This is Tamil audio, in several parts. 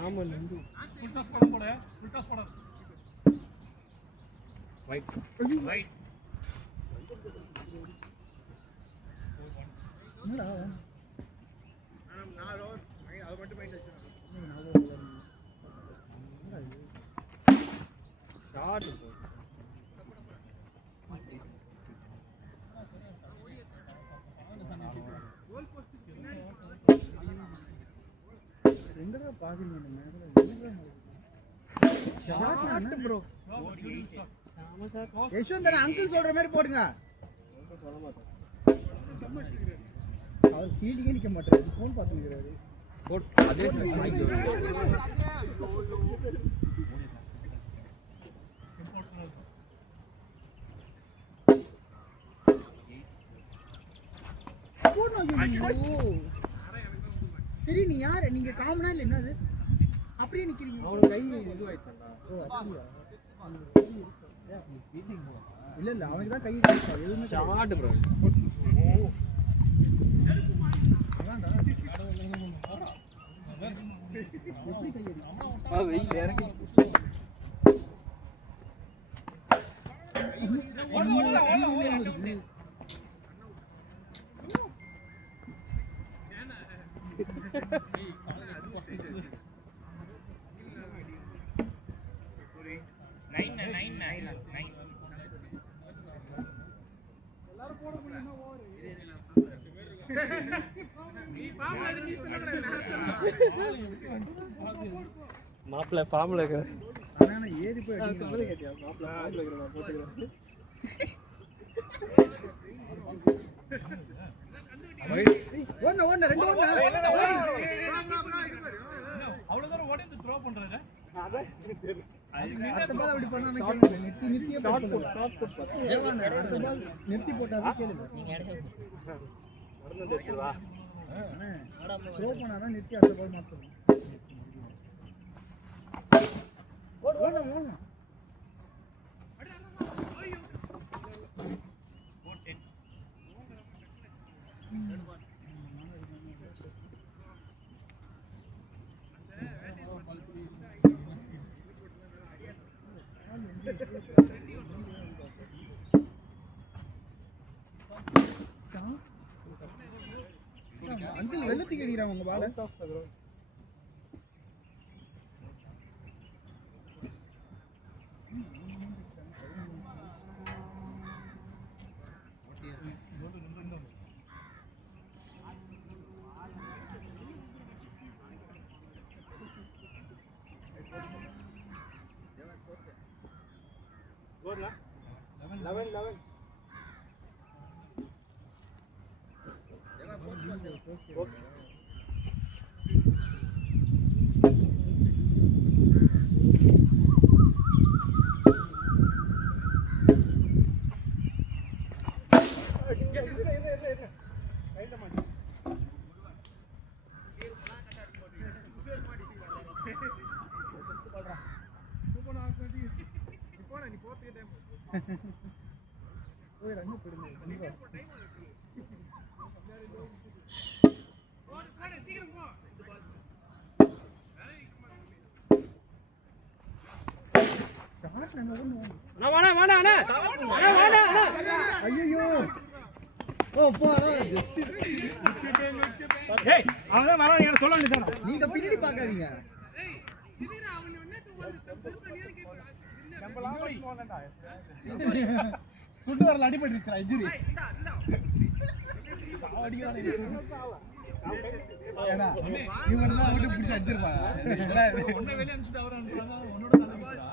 சாமன் வந்து ஃபுல் டாஸ் போட போட ஃபுல் டாஸ் போட ரைட் ரைட் என்னடா நாலு ஓவர் அது மட்டும் மைண்ட் வச்சிருக்கேன் ஷாட் எங்கடா பாக்குறீங்க இந்த மேட்ச்ல ஷாட் ப்ரோ யஷ்வந்த் அங்கிள் சொல்ற மாதிரி போடுங்க அவர் ஃபீல்டிங்கே நிக்க மாட்டாரு ஃபோன் பாத்துக்கிறாரு போட் அதே மைக் சரி நீ யாரு நீங்க காமனா இல்ல என்னது அப்படியே நிக்கிறீங்க அவனுக்கு கை இதுவாயிடுச்சுடா ஓ அப்படியா இல்ல இல்ல அவனுக்கு தான் கை இருக்கு எதுவுமே ஷாட் ப்ரோ அதான்டா எப்படி கை இருக்கு வெயில் இறங்கி மாப்பிள்ள பாம்புல இருக்க ஆனா ஏறி போய் சொல்றது கேட்டியா மாப்பிள்ள பாம்புல இருக்க நான் போட்டுக்கிறேன் ஓடுன ஓடுன ரெண்டு ஓடுன அவ்வளவு தூரம் ஓடி த்ரோ பண்றாரு அடுத்த பால் அப்படி பண்ணாம கேளுங்க நிறுத்தியே போடுங்க அடுத்த பால் நிறுத்தி போட்டாவே கேளுங்க நீங்க நடந்து வந்துருவா த்ரோ பண்ணாதான் நிறுத்தி அடுத்த பால் மாத்தணும் ஓடுன ஓடுன அங்கிள் வெள்ளத்துக்கு அடிக்கிறான் உங்க பால ஐயோ ஓ போடா ஜஸ்ட் ஏய் அவன் வரான் என்ன சொல்ல வேண்டியதானே நீங்க பின்னாடி பார்க்காதீங்க சுட்டு வரல அடிபட்டுருச்சா இன்ஜுரி இவன் தான் அவட்டு பிடிச்சி அடிச்சிருப்பாங்க ஒன்ன வெளியே அனுப்பிச்சுட்டு அவரான்றாங்க உன்னோட தலைமையா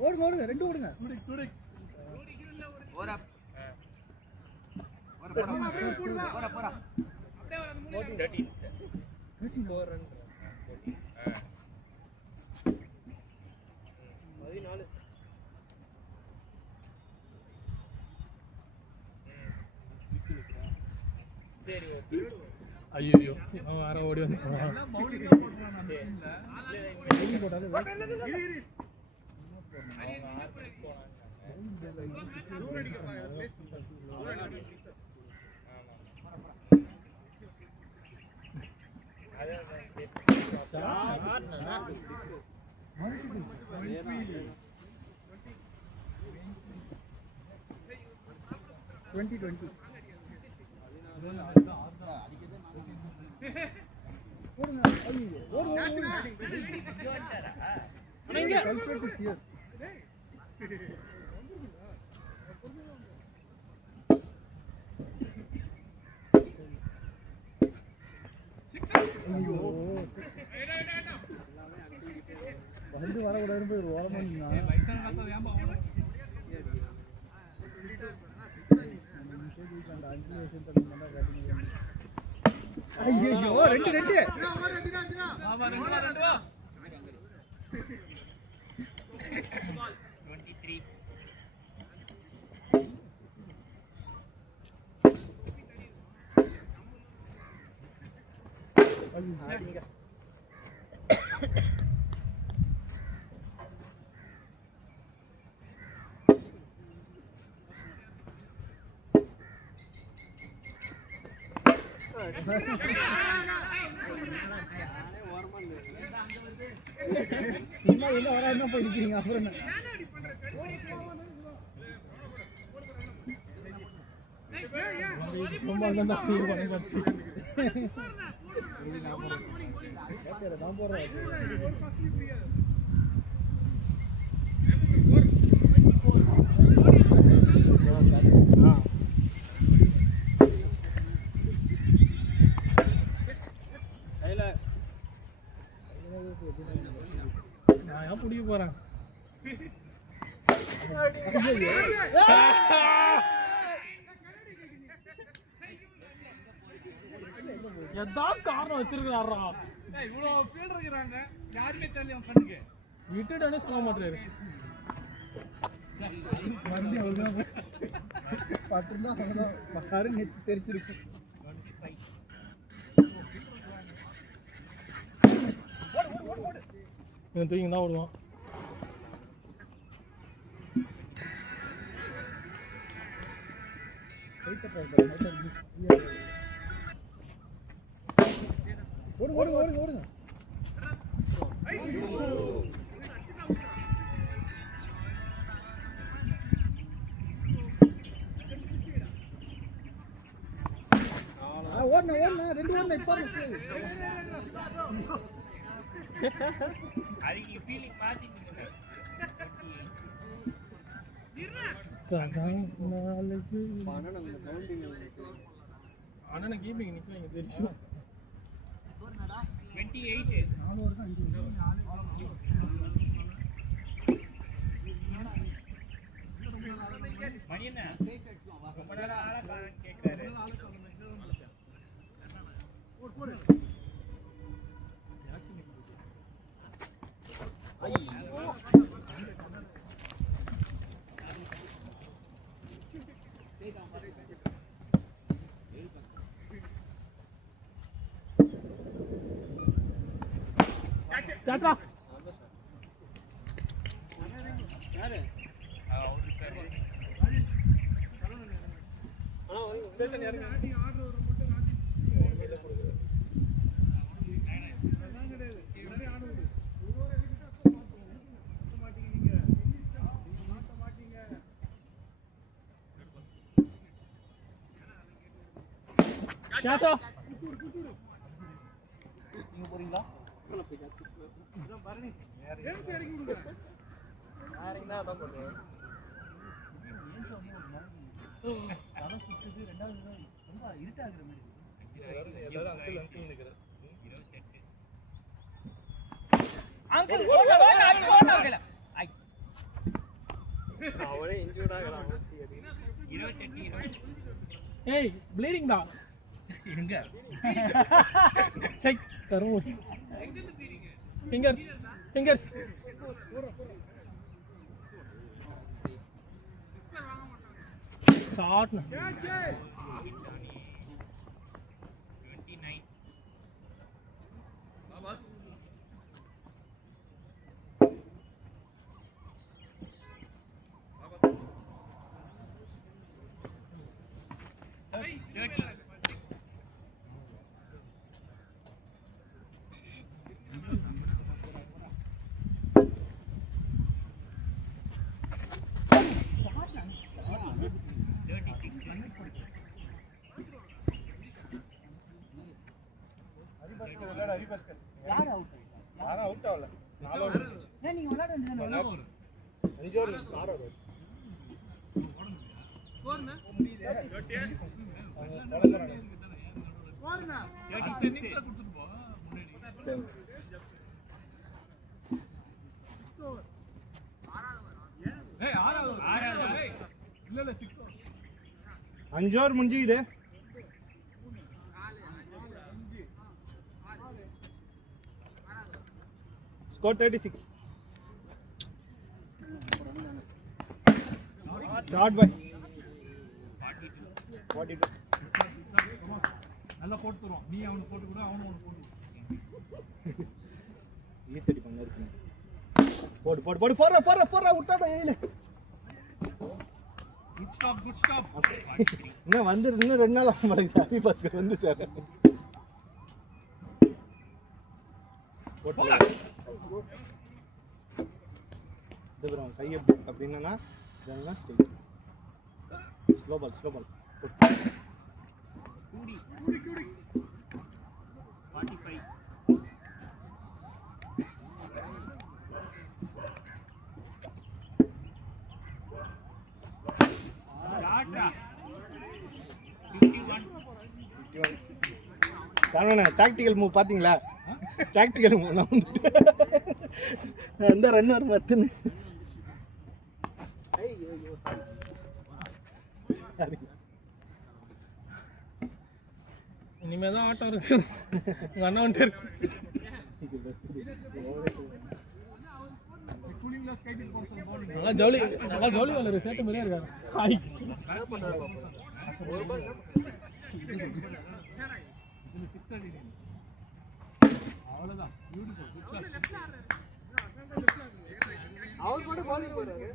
ஓடுங்க ஓடுங்க ரெண்டு ஓடுங்க போறா போறா போறா அப்படியே 4 ரன் 14 சரி ஓகே ஐயோ அவன் வேற ஓடி வந்து எல்லாம் பவுலிங் போடுறான் அந்த டீம்ல போட்டாலே அவங்க ஆறு போறாங்க டுவெண்ட்டி டுவெண்ட்டி ஓடுங்க. ஐயோ, ஓடு, ஓடு, ஓடு. Culprit is here. ஐயோ, வந்து வரக்கூடாது ஒரு ஓரமா நின்னா. ஐயோ, ரெண்டு ரெண்டு சும்மா என்ன வராதுன்னா போயிருக்கீங்க. அப்புறம் என்ன? ரொம்ப நல்லா ஃபீல் பண்ணி வச்சு நான் போறேன். நான் ஏன் பிடிக்க போறேன். எதாவது காரணம் வச்சிருக்காரா. இவ்வளவு ஃபீல்டர் இருக்காங்க, யாருமே தெரியல அவன் கண்ணுக்கு. விட்டுட்டானே சொல்ல மாட்டாரு. மறுபடியும் அவ்வளவுதான். பார்த்துருந்தா அவ்வளவுதான். யாரும் நெத்தி தெரிச்சிருக்கு. இவன் தூக்கி தான் ஓடுவான். ஓடுங்க ஓடுங்க ஓடுங்க ஓடுங்க. ஓடுனா ஓடுனா ரெண்டு ஓடுனா இப்போ அதுக்கு ஃபீலிங் மாத்திட்டீங்க. அண்ணன் கீப்பிங் நிற்க தெரியும். 28 4 ஓவர் தான் அடிக்கணும். மணியண்ணா ரொம்ப நேரம் ஆளா கேட்கிறாரு. தாத்தா யாரு தாத்தா நீங்க போறீங்களா? ஏய் ப்ளீடிங் டா எங்க செக் கரும் ஃபிங்கர்ஸ் ஃபிங்கர்ஸ் ஷாட் நா 29 பாபா யார் அவுட் யாரும் அவுட் ஆகல 4 ஓவர் ஏன் நீங்க விளையாட வேண்டியதானே 5 ஓவர் 6 ஓவர் போறனா போறனா இன்னிங்ஸ்ல கொடுத்துட்டு போ முன்னாடி ஏய் ஆறாவது இல்ல 6 5 ஓவர் முடிஞ்சிக்குது ஸ்கோர் 36 டாட் பை 42 நல்லா போட்டு தரோம் நீ அவனை போட்டு கூட அவனும் அவனை போட்டு ஈத்தடி பண்ண இருக்கு போடு போடு போடு போறா விட்டாடா ஏயில குட் ஸ்டாப் இன்னும் வந்து இன்னும் 2 நாள் ஆகும் மாட்டேங்குது ஹாப்பி பாஸ்கர் வந்து சார் போட்டு இதுபுறம் கை அப்படின்னா இதெல்லாம் ஸ்லோ பால் கூடி 45 டாக்டிக்கல் மூவ் பாத்தீங்களா டாக்டிக்கல் மூவ் நான் அந்த ரன்னர் மட்டும் இனிமே தான் ஆட்டம் இருக்கு உங்க அண்ணா வந்துட்டு நல்லா ஜவுளி வளரு சேட்டு மாதிரியா இருக்காரு ஹாய் அவ்வளவுதான் அவர் கூட bowling போறாரு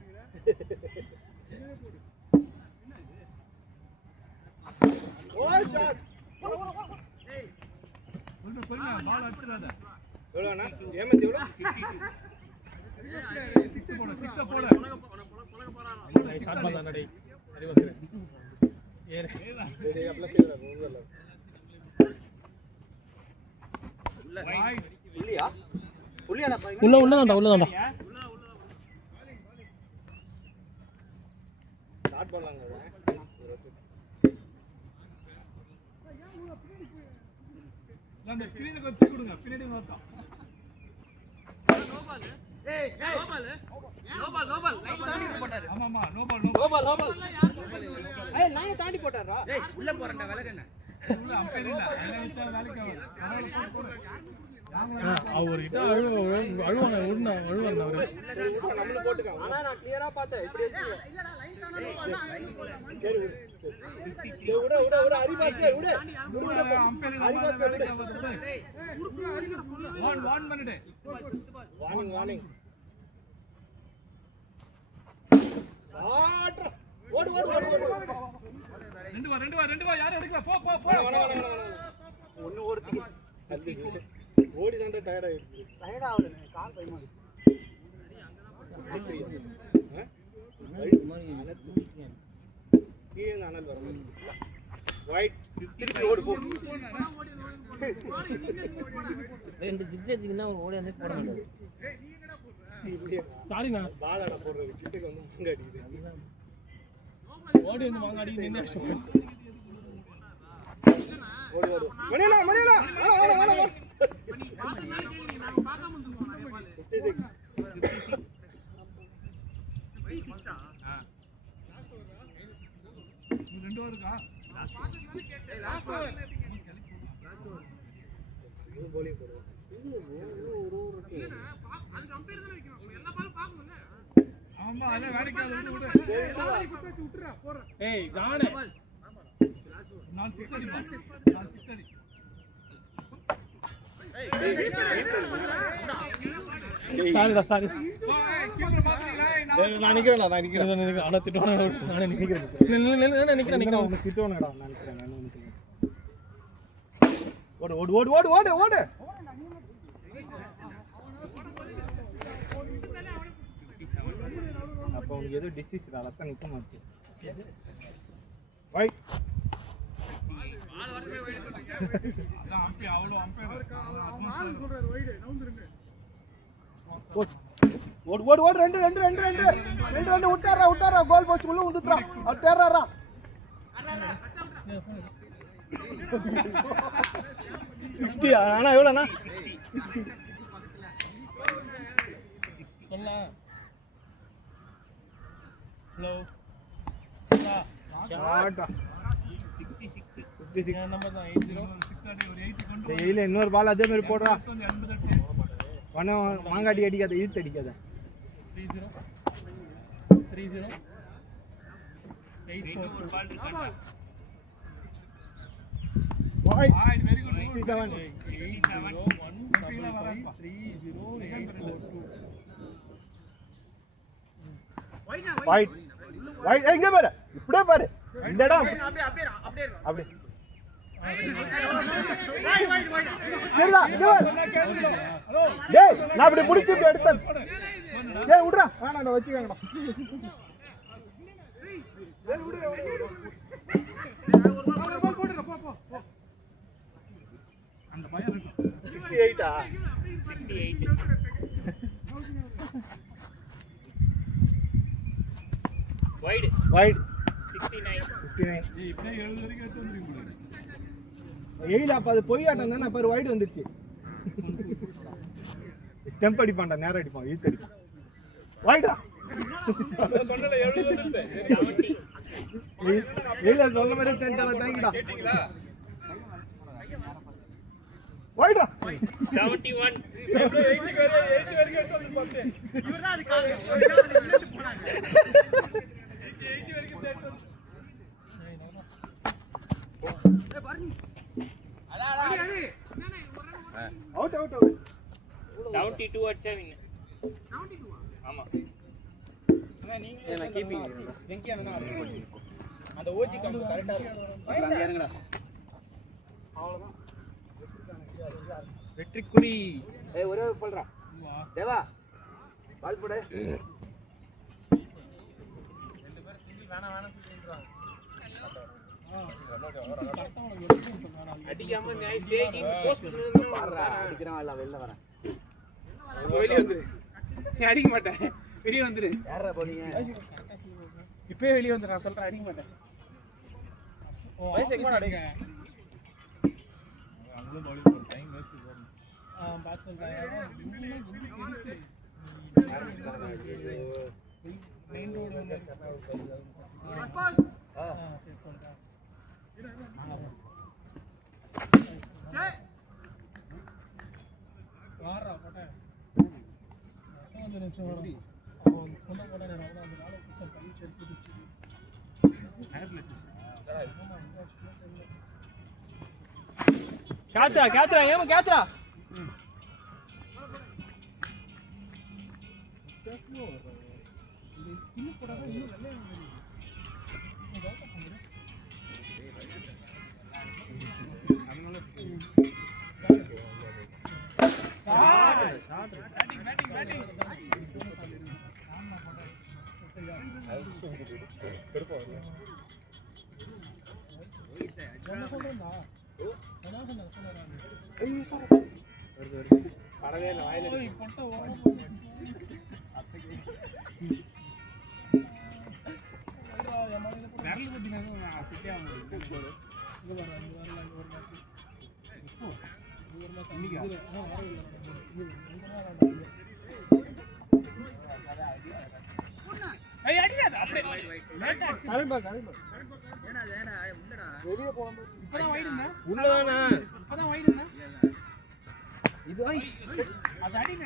ஓ ஷாட் கொஞ்சம் பால் அடிச்சிராத எவ்வளவுனா ஏமந்தி எவ்வளவு 6 போடு ஷாட் பால் தானே டேய் அறிவாசரே ஏறு டேய் அப்ளை செய்யறா உங்கல இல்லையா புள்ளியாடா உள்ளதான்டா ஸ்டார்ட் பண்ணலாங்க அந்த ஸ்கிரீனுக்கு தூக்கி கொடுங்க பின்னாடி வரட்டும் நோ பால் லைன் தாண்டி போட்டாரு ஆமாமா நோ பால் ஏய் லைன் தாண்டி போட்டாரா உள்ள போறடா விலகண்ண உள்ள அம்பையர் இல்ல என்ன வெச்சா வேலைக்கு ஆகும் போடு அவர்கிட்ட அழுவாங்க அழுவாங்க அவரு நம்மள போட்டுங்க ஆனா நான் கிளியரா பார்த்தேன் இப்படி இல்லடா லைன் தாண்டி போனா சரி விடு ஹரிபாஸ்கர் விடு அம்பையர் ஹரிபாஸ்கர் விடு வான் பண்ணிடு வார்னிங் ஆட்ரா ஓடு ரெண்டு வா யாரும் எடுக்கல போ ஒன்னு ஓடுறீங்க ஓடி தாண்டா டயர்ட் ஆயிடுச்சு டயர்ட் ஆகுது கால் பை மாதிரி கீழே அனல் வர மாதிரி வைட் திருப்பி ஓடு போ ரெண்டு 6 அடிச்சீங்கன்னா ஓடி வந்து போட முடியாது சாரிண்ணா பாலாடா போடுறது கிட்டக்கு வந்து மாங்க அடிக்குது ஓடி வந்து வாங்க அடி நின்னு ஓடு மணியலா வாடா ரெண்டு இருக்கா லாஸ்ட் ஓவர் bowling போடுவோம் அதுக்கு அம்பையர் தான வைக்கணும் எல்லா பாலும் பாக்கணும்ல ஆமா அத வேலைக்காத விட்டுறா போற ஏய் ஜானே நான் 6 அடிப்பா நான் 6 அடி சாரி கீப்பர் பாத்தீங்களா நான் நிக்கிறேன் அண்ணா திட்டுவானே நானே நிக்கிறேன் உனக்கு திட்டுவானடா நான் நிக்கிறேன் ஓடு அப்ப உனக்கு ஏதோ டிசீஸ் ரத்தம் நிக்க மாட்டேங்குது ரைட் ஓடு ஓடு ஓடு ரெண்டு ரெண்டு ரெண்டு ரெண்டு ரெண்டு ரெண்டு விட்டாரா கோல் போஸ்ட் உள்ள உந்துறா அது தேறாரா 60 அண்ணா எவ்வளவுண்ணா சொல்லலாம் ஹலோ ஷாட்டா 66 நம்பர் தான் 80 டெய்லி இன்னொரு பால் அதே மாதிரி போடுறா மாங்காடி அடிக்காத இழுத்து அடிக்காத 30 84 Wide, very good. 67. 80 Wide. Wide. எங்க பாரு இப்படியே பாரு இந்த இடம் அப்படியே சரிடா இங்க பாரு டேய் நான் அப்படி புடிச்சு இப்படி எடுத்தேன் டேய் விடுடா வேணாம் நான் வச்சுக்கங்கடா டேய் விடு அந்த பையன் இருக்கு 68 ஆ 68 wide wide 69 இப்படியே 70 வரைக்கும் எடுத்து வந்துருக்கீங்க ஏயில அப்ப அது பொய்யாட்டம் தானே பாரு வைட் வந்துருச்சு ஸ்டெம்ப் அடிப்பான்டா நேரா அடிப்பான் இழுத்து அடிப்பான் வைடா சொன்னல 70 வந்துருது 70 ஏயில சொல்ல மாதிரி சென்டர்ல தாங்கிடா கேட்டிங்களா வைடா 71 80 வரைக்கும் எடுத்து வந்து பாத்தேன் இவர்தான் அது கால் இழுத்து போனாங்க 80 வரைக்கும் எடுத்து ஏய் பாருங்க அவுட் அவுட் அவுட் 72 அடிச்சா வின் 72 ஆமா நீங்க நான் கீப்பிங் வெங்கி அண்ணா அந்த ஓஜி கம்பு கரெக்ட்டா இருக்கு அங்க இறங்குடா அவ்வளவுதான் வெற்றி குறி ஏய் ஒரே போடுறா தேவா பால் போடு ரெண்டு பேரும் சிங்கிள் வேணாம் சொல்லின்றாங்க அடிக்காம நைஸ் டேக்கிங் போஸ்ட் பாறா அடிக்கறவன் இல்ல வெளில வரேன் வெளிய வந்துரு நீ அடிக்க மாட்டேன் வெளிய வந்துரு யாரா போறீங்க இப்பவே வெளிய வந்துரு நான் சொல்றேன் அடிக்க மாட்டேன் வயசு எங்க அடிங்க அவங்களும் பவுலிங் போற டைம் வேஸ்ட் போறோம் பாத்து சொல்றேன் மெயின் ரோட் வந்து சரி சொல்றேன் வாரா போட்டேன் வந்து நிமிஷம் வரும் அவன் சொன்ன போட்டேன் அவ்வளோ அந்த நாளை பிடிச்ச பண்ணி செலுத்தி கேட்சா ஏமா கேட்சா பரவாயில்ல வாயில போட்டு விரல் பத்தினா சுத்தியா இது அது அடிங்க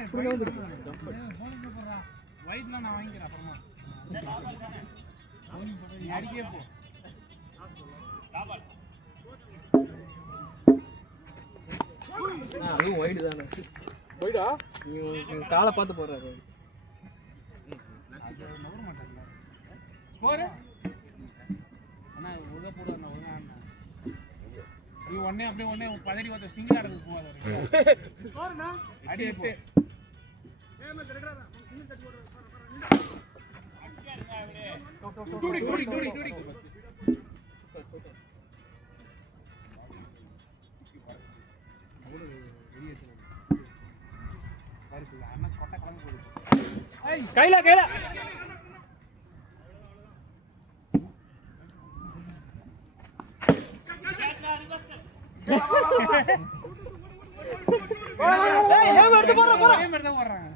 வைட்லாம் நான் வாங்கிக்கிறேன் அப்புறமா அடிக்கே போ அதுவும் வைடு தானே வைடா நீ காலை பார்த்து போறாரு போற அண்ணா உள்ள போடுறா ஒண்ணா நீ ஒண்ணே அப்படியே ஒண்ணே பதறி வந்த சிங்கிள் ஆடுறது போவாத போறடா அடி எட்டு டூடி கையில கையில எடுத்து போற போற தான் போறாங்க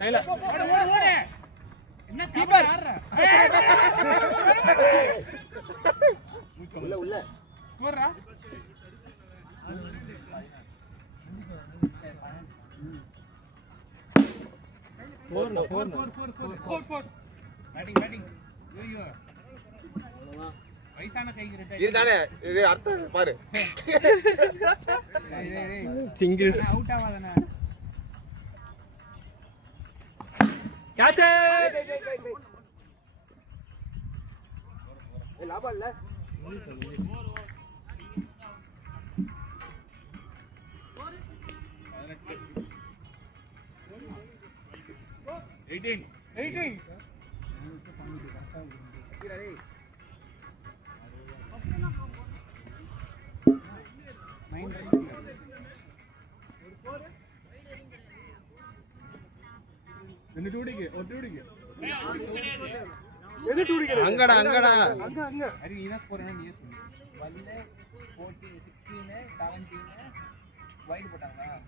கையில என்ன கீப்பர் உள்ள உள்ள ஸ்கோரா ஃபோர் பேட்டிங் ஐயோ வயசான கைக்கு ரெட் இதுதானே இது அர்த்தம் பாரு சிங்கிள்ஸ் அவுட் ஆகாதனா கேட்ச் லாபம் இல்ல எயிட்டீன் அங்கடா அங்கடா ஹரி நீதான் ஸ்கோர் என்ன நீயே சொல்லு வல்ல 14 16 17 வைட் போட்டாங்களா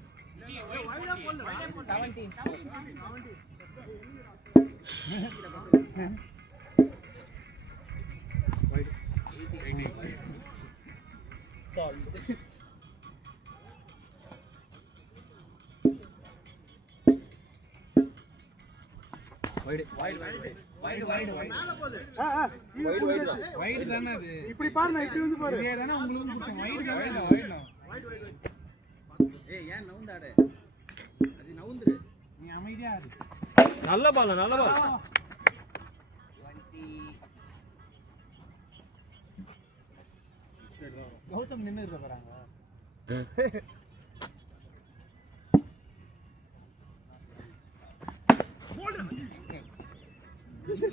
17 வைட் தானே அது இப்படி பாரு நான் இப்படி வந்து பாரு இதே தானே உங்களுக்கு கொடுத்தேன் வைட் தானே இல்ல வைட் தான் ஏய் ஏன் நவுந்தாடே அது நவுந்துரு நீ அமைதியா இரு நல்ல பால் 20 கௌதம் நின்னு இருக்க போறாங்க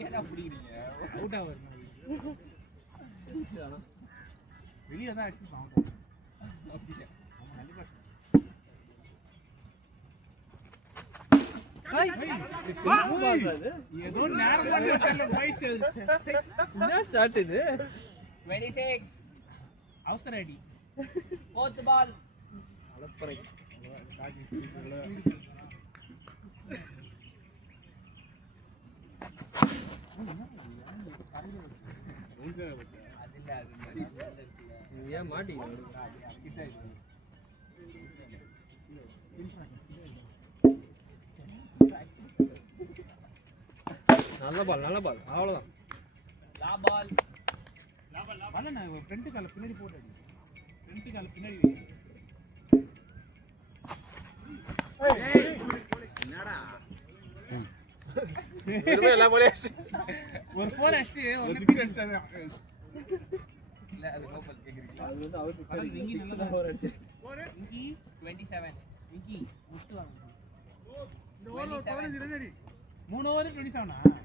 என்ன புடிக்கிறீங்க அவுட் ஆவர் வெளிய தான் அடிச்சு அவுட் அப்படியே ஏதோ நேரம் தெரியல வாய்ஸ் என்ன ஸ்டார்ட் இது 26 அவசர அடி fourth ball அலப்பறை ஏன் மாட்டீங்க நல்ல பால் அவ்வளவுதான் la ball பண்ண நான் ஃப்ரண்ட் கால பின்னாடி போட்டு அடி ஃப்ரண்ட் கால பின்னாடி என்னடா திரும்ப எல்லாம் போலே ஒரு 4 அடிச்சு ஒரு பிக் இல்ல அது கோபல் கேக்குறீங்களா அது வந்து அவர் அது விங்கி நல்லா ஒரு அடிச்சு விங்கி 27 விங்கி முட்டு வாங்க இந்த ஓவர்ல 15 அடி 3 ஓவர் 27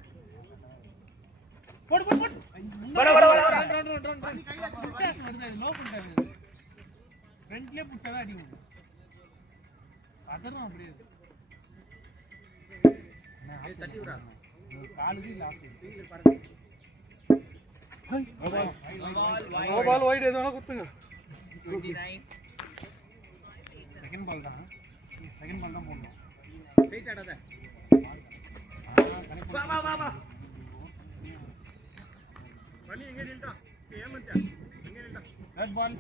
போடு நோ பண்றாரு ஃப்ரண்ட்லயே புடிச்சா அடி முடியும் அதெல்லாம் அப்படியே தட்டி விடா காலுக்கு லாஸ்ட் பால் வைட் ஏதோ குத்துங்க 29 செகண்ட் பால் தான் போடணும் ஸ்ட்ரைட் ஆடாத வா பண்ணி எங்க நில்டா ஏமந்தா எங்க நில்டா தேர்ட் பால்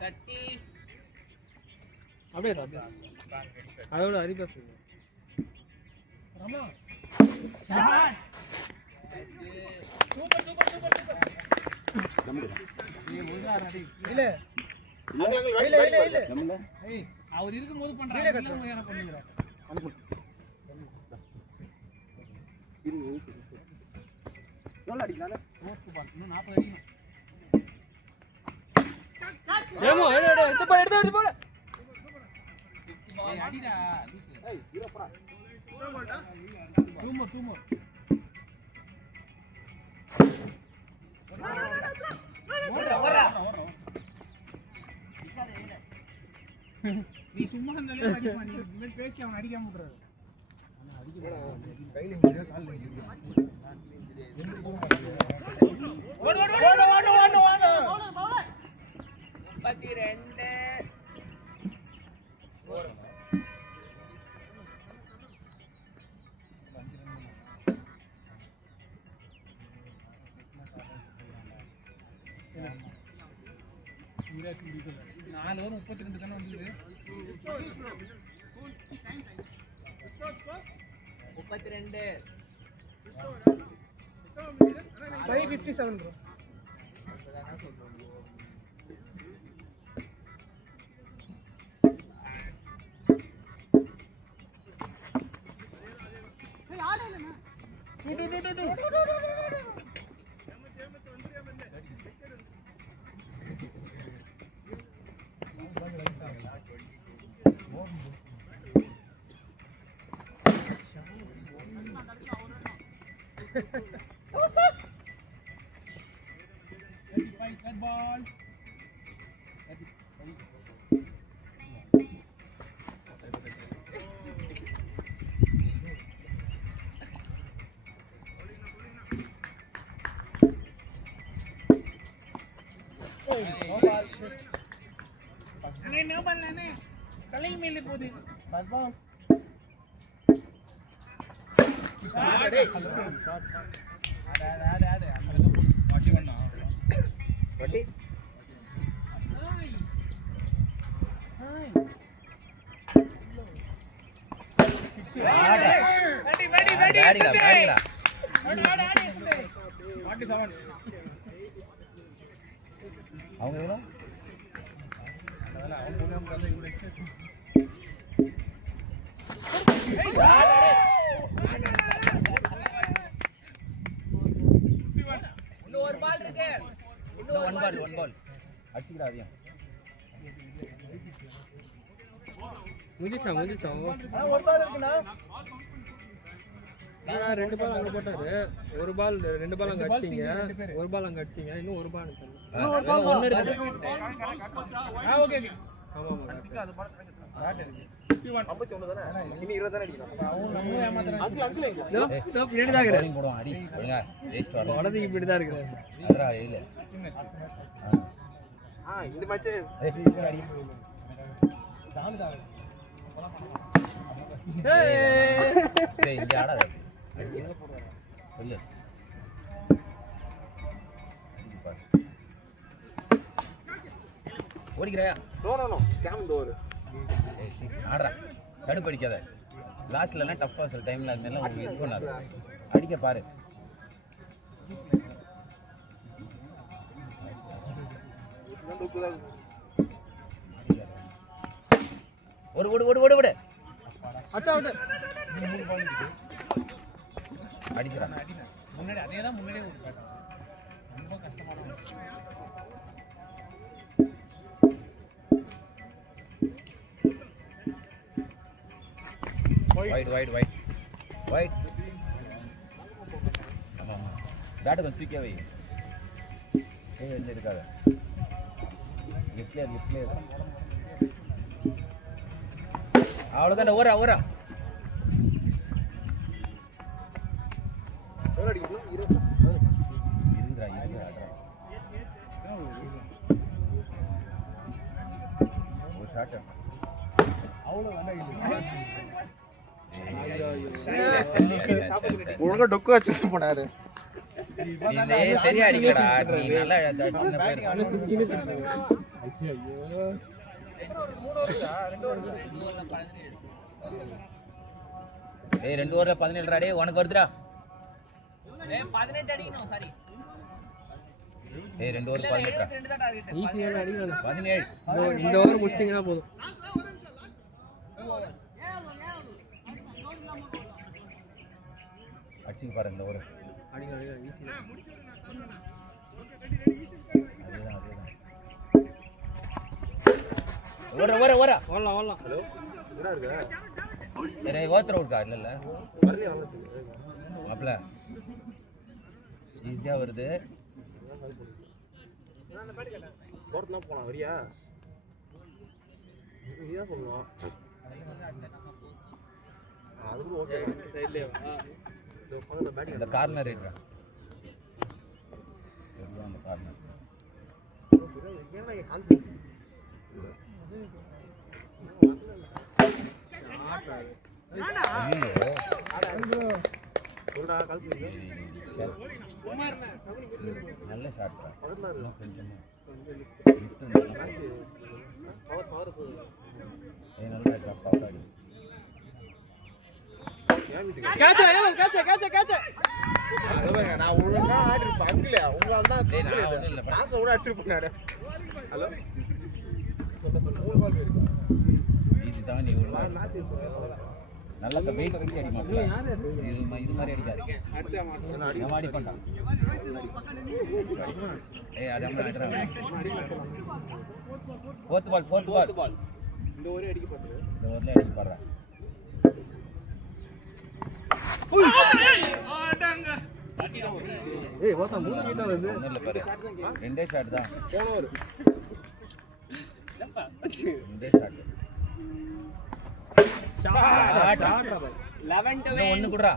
30 அப்படியே அதோட ஹரிபாஸ் ரமா இல்ல அவர் இருக்கும்போது பண்றாங்க பண்ணுகிறார் போஸ்ட் பால் இன்னும் 40 அடிக்கணும் ஏமோ எடுத்து போடு ஏய் அடிடா ஏய் ஹீரோப்பா டூ மோர் நீ சும்மா இருந்தாலே அடிப்பா நீ இந்த பேசி அவன் அடிக்காம விட்டுறாரு கையில இங்க கால்ல இங்க ஓடு ஓடு ஓடு ஓடு ஓடு ஓடு 32 4 ஓவர் 32 தானே வந்தது 32 557 bro. Good ball. அண்ணே நோ பால் அண்ணே கலை மேல போகுது Bad ball. ஆடு அங்க 41 வட்டி அவங்க எவ்வளோ இன்னும் ஒரு பால் இருக்கு ஒன் பால் அடிச்சுக்கிறா அதையும் முடிச்சிட்டான் ஒரு பால் இருக்குண்ணா. ரெண்டு பால் அங்க போட்டாரு ஒரு பால் ரெண்டு பால் அங்க அடிச்சீங்க ஒரு பால் அங்க அடிச்சீங்க இன்னும் ஒரு பால் ஒன்று இருக்குது ஓகே ஓகே ஆமா ஆமா bowling போடுவான் அடி ஒழுங்கா வேஸ்ட் வரல உடனே இப்படிதான் இருக்கிறாரு அதுரா இல்ல இந்த மேட்ச் அடி டேய் இங்க ஆடாத சொல்லு ஓடிக்கிறயா நோ ஸ்கேம் இந்த ஓவர். ஆடுறா கடுப்பு அடிக்காத லாஸ்ட்லலாம் டஃப்பாக சில டைமில் அது மாதிரிலாம் உங்களுக்கு இது பண்ணாது அடிக்க பாரு ஒரு ஓடு ஓடு ஓடு ஓடு அடிக்கிறான் முன்னாடி அதே தான் முன்னாடியே ஒரு பாட்டு ரொம்ப கஷ்டமான வைட் ஆமாம் ஆமாம் பேட்டை கொஞ்சம் தூக்கியா வை வெளில இருக்காத லிப்ட்லேயே அவ்வளோதான்டா ஓரா இருக்குறா ஒரு ஷாட்டு ஒழுங்கா டொக்கு வச்சு போனாரு. நீ சரியா அடிக்கலடா நீ நல்லா சின்ன பேர் ஏய் 2 ஓவர்ல 17 டேய் உனக்கு வருதுடா 18 அடிக்கணும் சாரி ஏய் 2 ஓவர் 18 22 தான் டார்கெட் ஈஸியாக அடிக்கலாம் 17 இந்த ஓவர் முடிச்சிட்டிங்கன்னா போதும் அடிச்சு பாரு இந்த ஓவர் அடிக்கலாம் ஈஸியாக அதேதான் ஓர ஓடலாம் ஏய் ஓத்ரோ இருக்கா இல்ல மாப்ள ஈஸியா வருது தோட்டத்துல போலாம் வரியா நீதான் சொல்லணும் அதுக்கு ஓகே சைடுலயே இந்த கார்னர் இருக்கா அந்த கார்னர் சொல்றா கால்குலேட் நல்ல ஷாட் பக்கத்துல கொஞ்சம் பவர் நல்ல ட்ராப் ஆகாது நான் ஒழுங்கா ஆடி பங்கல உங்களால தான் நான் ஒண்ணும் இல்ல நான் கூட அடிச்சிருப்பேன் ஹலோ இதுதான் நீ ஒரு நல்ல வெயிட் பண்ணி அடி மாட்டல இது மாதிரி அடிக்காது நான் அடி பண்ணா ஏய் அடமா அடிறா fourth ball இந்த ஒரே அடிக்க பாத்துரு இந்த ஒரே அடிக்க பாறா ஏய் ஓசா 3 கிட்ட வந்து இல்ல பாரு ரெண்டே ஷாட் தான் போனவர் ரெண்டே ஷாட் ஷாட் 11 to ஒன்னு குடுறா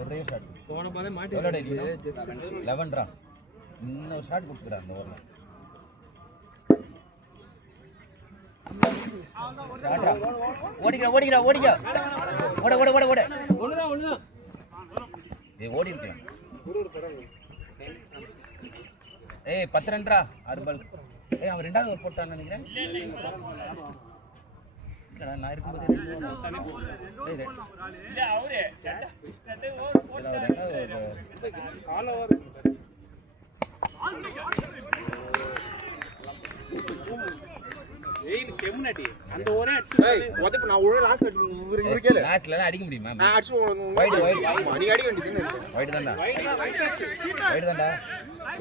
ஒரே ஷாட் போன பாலே மாட்டி 11 ரா இன்னொரு ஷாட் கொடுத்துடா அந்த ஓவர்ல ஷாட்ரா ஓடிடா ஓட ஒண்ணுதான் ஏய் ஓடி இருக்கலாம் ஏய் 10 ரன்ரா 6 பால் ஏய் அவன் ரெண்டாவது ஓவர் போட்டான்னு நினைக்கிறேன் இல்லடா நான் இருக்கும்போது இல்ல அவரே கால ஓவர் ஏய் கெம்னடி அந்த ஒரே ஏய் ஒதப்பு நான் ஒழுங்கா லாஸ்ட் அடி கேளு லாஸ்ட்ல அடிக்க முடியுமா நான் அடிச்சு வைட் நீ அடி வேண்டியது வைட் தான்டா வைட் வைட் தான்டா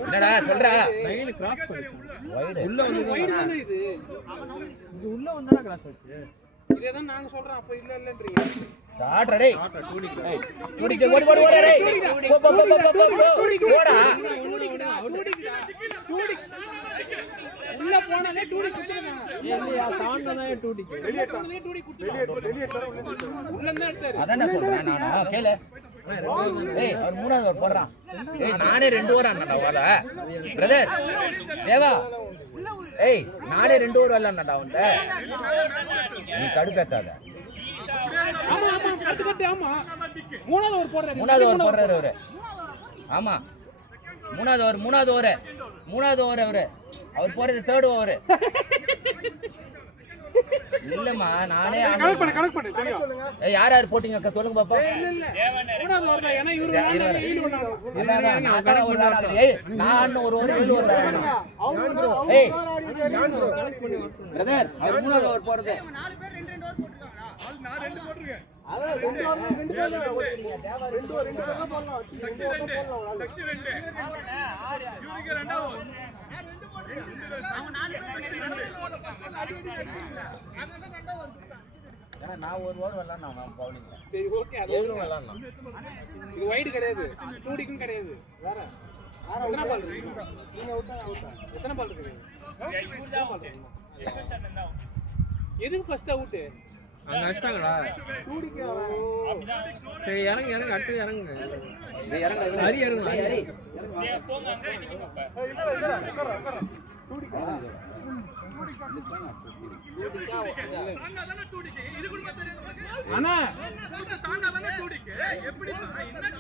என்னடா சொல்றா லைன் கிராஸ் பண்ணிச்சு வைட் உள்ள வந்து வைட் தானே இது இது உள்ள வந்தானே கிராஸ் ஆச்சு இதே தான் நாங்க சொல்றோம் அப்ப இல்ல இல்லன்றீங்க ஷாட் டேய் ஓடி டேய் ஓடா உள்ள போனாலே டூடி குத்துறாங்க இல்லையா தாண்டனே டூடிக்கு வெளிய டூடி குத்துறாங்க உள்ள தான் எடுத்தாரு அதான் நான் சொல்றேன் நான் கேளு ஏய் அவர் மூணாவது ஓவர் போடுறான் ஏய் நானே 2 ஓவர் ஆனடா வால பிரதர் தேவா ஏய் நானே 2 ஓவர் வரலடா அவன்ட நீ கடுப்பேத்தாத ஆமா கட்டு ஆமா மூணாவது ஓவர் போடுறாரு மூணாவது ஓவர் போடுறாரு அவரு ஆமா மூணாவது ஓவர் அவரு அவர் போறது 3rd ஓவர் இல்லம்மா நானே கணக்கு பண்ணு தெரியும் ஏய் யார் போட்டிங்க அக்கா சொல்லுங்க பாப்பா மூணாவது ஓவர் தான் ஏனா இவரு நானே ஈல் பண்ணாரு அதான் நான் தான ஒரு நாள் ஏய் நான் ஒரு ஓவர் ஏழு ஓவர் ஏய் பிரதர் அவர் மூணாவது ஓவர் போறது 4 பேர் 2 ஓவர் போட்டுருக்காங்க நான் 2 போட்டுருக்கேன் அதான் 2 ஓவர் தான் போடலாம் சக்தி 2 இவருக்கு ரெண்டாவது அவங்க 4 பேர் அடி அடிச்சிங்களா அதனால தான் 2 ஓவர் ஏன்னா நான் ஒரு ஓவர் வரலாம் நான் பவுலிங் சரி ஓகே அது ஏழு வரலாம் இது வைட் கிடையாது டூடிக்கும் கிடையாது வேற எத்தனை பால் இருக்கு நீங்க அவுட்டா எத்தனை பால் இருக்கு எதுக்கு ஃபர்ஸ்ட் அவுட் அங்க அடிச்சாங்கடா டூடிக்கு சரி இறங்க அடுத்து இறங்குங்க ஹரி இறங்குங்க அண்ணா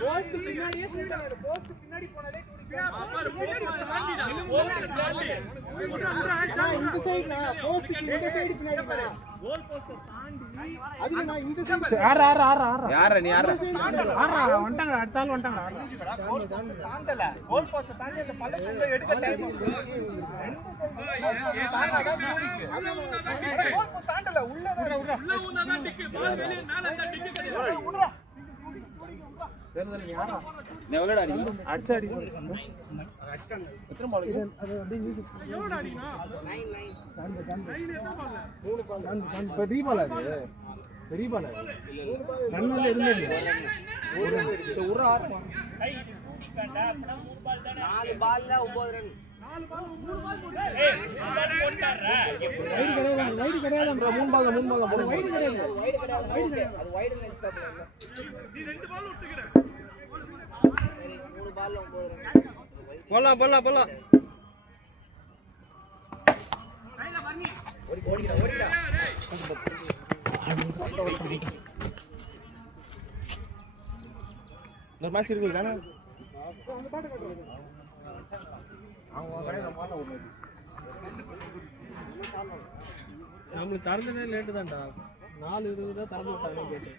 போஸ்ட் பின்னாடியே சொல்றாரு போஸ்ட் பின்னாடி போனாலே இந்த சைடுல போஸ்ட் இந்த சைடு பின்னாடி போறா கோல் போஸ்ட் தாண்டி அதுல நான் இந்த சைடு யாரா நீ யாரா வந்துட்டாங்க அடுத்த ஆள் வந்துட்டாங்க கோல் போஸ்ட் தாண்டல கோல் போஸ்ட் தாண்டி அந்த பள்ளத்துல எடுக்க டைம் கோல் போஸ்ட் தாண்டல உள்ள தான் டிக்கி பால் வெளிய மேல அந்த டிக்கி கிடையாது நீ எவ்வளவு அடிங்க அடிச்சு அடி எத்தனை பால் அது அப்படியே மியூசிக் எவ்வளவு அடினா 9 9 எத்தனை பால் 3 பால் பெரிய பால் அது பெரிய பால் அது கண்ணால இருந்தது ஒரு 6 4 பால்ல 9 ரன் வைடு கிடையாதுன்ற 3 பால் போடு. வைடு கிடையாது. அது வைடு லைன் ஸ்டாப் இல்ல. போலாம் ஓடிடா. இந்த மேட்ச் இருக்குது தானே நம்மளுக்கு திறந்ததே லேட்டு தான்டா 4:20 தான் திறந்து விட்டாங்க கேட்டு.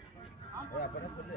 அப்புறம் சொல்லு.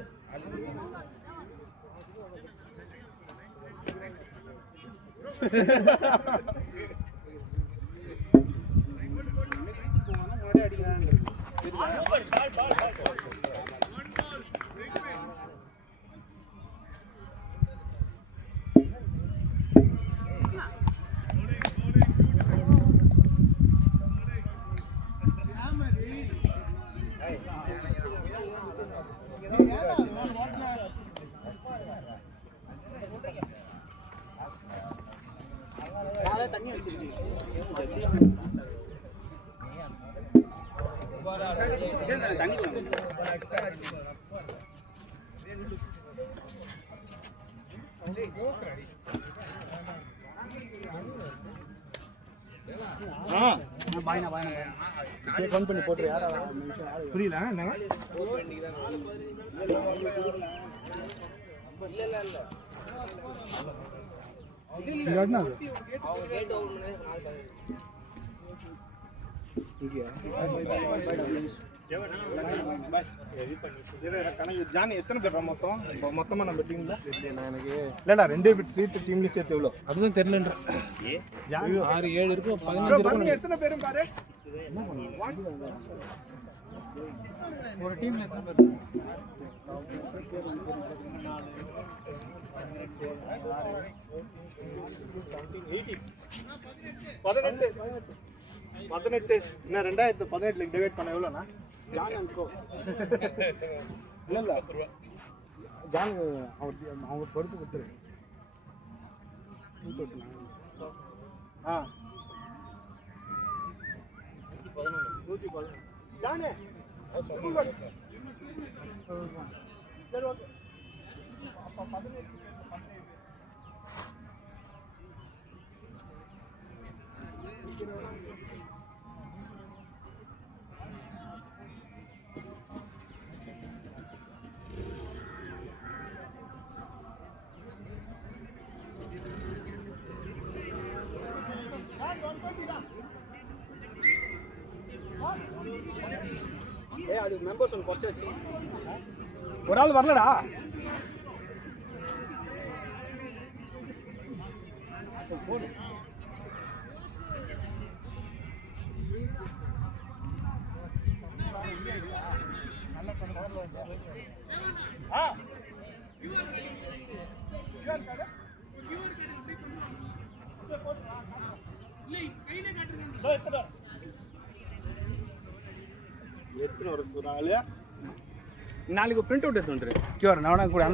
தண்ணி வச்சிருக்கு தண்ணி ஃபோன் பண்ணி போட்டு யாரா புரியல என்னங்க இல்ல ஜானி எத்தனை பேர் மொத்தமா நம்ம டீம்ல எனக்கு இல்லடா 2 பேர் டீம்லயும் சேர்த்து எவ்வளவு அதுதான் தெரியலன்ற 6-7 இருக்கும் 15 இருக்கும். எத்தனை பேரும் பாரு ஒரு டீம்ல எத்தனை பேர்? 18 இன்னும் 2018 டிவைட் பண்ண எவ்வளோண்ணா இல்ல ஜான் அவங்க பொறுப்பு கொடுத்துரு. ஆ 111 ஜானே சரி ஓகே அப்ப 18 அது மெம்பர்ஸ் ஒன்று குறைச்சி வச்சு ஒரு ஆள் வரலடா. எத்தனை ஒரு ஆளு நாளைக்கு பிரிண்ட் அவுட் எடுத்து வந்துரு. நான் கூட